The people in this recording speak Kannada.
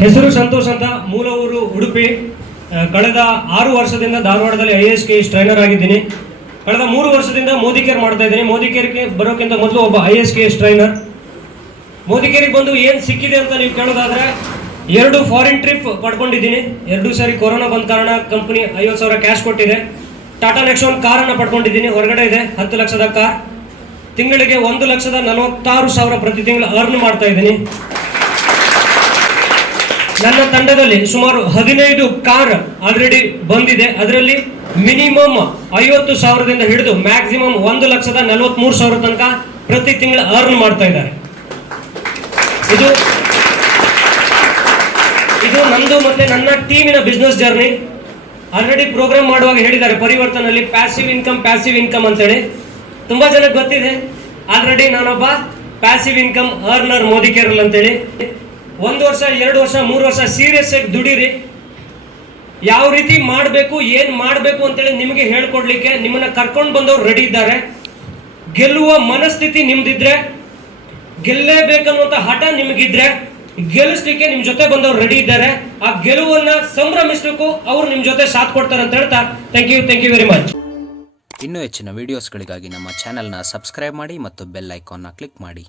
ಹೆಸರು ಸಂತೋಷ್ ಅಂತ ಮೂಲ ಊರು ಉಡುಪಿ. ಕಳೆದ ಆರು ವರ್ಷದಿಂದ ಧಾರವಾಡದಲ್ಲಿ ಐ ಎಸ್ ಕೆ ಟ್ರೈನರ್ ಆಗಿದ್ದೀನಿ. ಕಳೆದ ಮೂರು ವರ್ಷದಿಂದ ಮೋದಿ ಕೇರ್ ಮಾಡ್ತಾ ಇದ್ದೀನಿ. ಮೋದಿ ಕೇರ್ಗೆ ಬರೋಕ್ಕಿಂತ ಮೊದಲು ಒಬ್ಬ I S K S trainer Modi ಕೇರಿಗೆ ಬಂದು ಏನು ಸಿಕ್ಕಿದೆ ಅಂತ ನೀವು ಕೇಳೋದಾದ್ರೆ, ಎರಡು ಫಾರಿನ್ ಟ್ರಿಪ್ ಪಡ್ಕೊಂಡಿದ್ದೀನಿ. ಎರಡು ಸಾರಿ ಕೊರೋನಾ ಬಂದ ಕಾರಣ ಕಂಪನಿ ಐವತ್ತು ಸಾವಿರ ಕ್ಯಾಶ್ ಕೊಟ್ಟಿದೆ. ಟಾಟಾ ನೆಕ್ಸಾನ್ ಕಾರನ್ನು ಪಡ್ಕೊಂಡಿದ್ದೀನಿ. ಹೊರಗಡೆ ಇದೆ, ಹತ್ತು ಲಕ್ಷದ ಕಾರ್. ತಿಂಗಳಿಗೆ ಒಂದು ಲಕ್ಷದ ನಲವತ್ತಾರು ಸಾವಿರ ಪ್ರತಿ ತಿಂಗಳು ಅರ್ನ್ ಮಾಡ್ತಾ ಇದ್ದೀನಿ. ನನ್ನ ತಂಡದಲ್ಲಿ ಸುಮಾರು ಹದಿನೈದು ಕಾರ್ ಆಲ್ರೆಡಿ ಬಂದಿದೆ. ಅದರಲ್ಲಿ ಮಿನಿಮಮ್ ಐವತ್ತು ಸಾವಿರದಿಂದ ಹಿಡಿದು ಮ್ಯಾಕ್ಸಿಮಮ್ ಒಂದು ಲಕ್ಷದ ನಲವತ್ಮೂರು ಸಾವಿರ ತನಕ ಪ್ರತಿ ತಿಂಗಳು ಅರ್ನ್ ಮಾಡ್ತಾ ಇದ್ದಾರೆ. ಇದು ಇದು ನಂದು ಮತ್ತೆ ನನ್ನ ಟೀಮಿನ ಬಿಸ್ನೆಸ್ ಜರ್ನಿ ಆಲ್ರೆಡಿ ಪ್ರೋಗ್ರಾಮ್ ಮಾಡುವಾಗ ಹೇಳಿದ್ದಾರೆ ಪರಿವರ್ತನಲ್ಲಿ ಪ್ಯಾಸಿವ್ ಇನ್ಕಮ್ ಪ್ಯಾಸಿವ್ ಇನ್ಕಮ್ ಅಂತೇಳಿ. ತುಂಬಾ ಜನಕ್ಕೆ ಗೊತ್ತಿದೆ. ಆಲ್ರೆಡಿ ನಾನೊಬ್ಬ ಪ್ಯಾಸಿವ್ ಇನ್ಕಮ್ ಅರ್ನರ್ ಮೋದಿ ಕೇರಲ್ ಅಂತೇಳಿ. ಒಂದು ವರ್ಷ, ಎರಡು ವರ್ಷ, ಮೂರು ವರ್ಷ ಸೀರಿಯಸ್ ಆಗಿ ದುಡೀರಿ. ಯಾವ ರೀತಿ ಮಾಡಬೇಕು, ಏನು ಮಾಡಬೇಕು ಅಂತೇಳಿ ನಿಮಗೆ ಹೇಳ್ಕೊಡ್ಲಿಕ್ಕೆ ನಿಮ್ಮನ್ನ ಕರ್ಕೊಂಡು ಬಂದವರು ರೆಡಿ ಇದ್ದಾರೆ. ಗೆಲ್ಲುವ ಮನಸ್ಥಿತಿ ನಿಮ್ದಿದ್ರೆ, ಗೆಲ್ಲೇಬೇಕನ್ನುವಂತ ಹಠ ನಿಮಗಿದ್ರೆ, ಗೆಲ್ಲಿಸ್ಲಿಕ್ಕೆ ನಿಮ್ ಜೊತೆ ಬಂದವರು ರೆಡಿ ಇದ್ದಾರೆ. ಆ ಗೆಲುವನ್ನ ಸಂಭ್ರಮಿಸಲಿಕ್ಕೂ ಅವ್ರು ನಿಮ್ ಜೊತೆ ಸಾಥ್ ಕೊಡ್ತಾರೆ ಅಂತ ಹೇಳ್ತಾ thank you thank you very much ಇನ್ನೂ ಹೆಚ್ಚಿನ ವಿಡಿಯೋಸ್ಗಳಿಗಾಗಿ ನಮ್ಮ ಚಾನೆಲ್ನ ಸಬ್ಸ್ಕ್ರೈಬ್ ಮಾಡಿ ಮತ್ತು ಬೆಲ್ ಐಕಾನ್ನ ಕ್ಲಿಕ್ ಮಾಡಿ.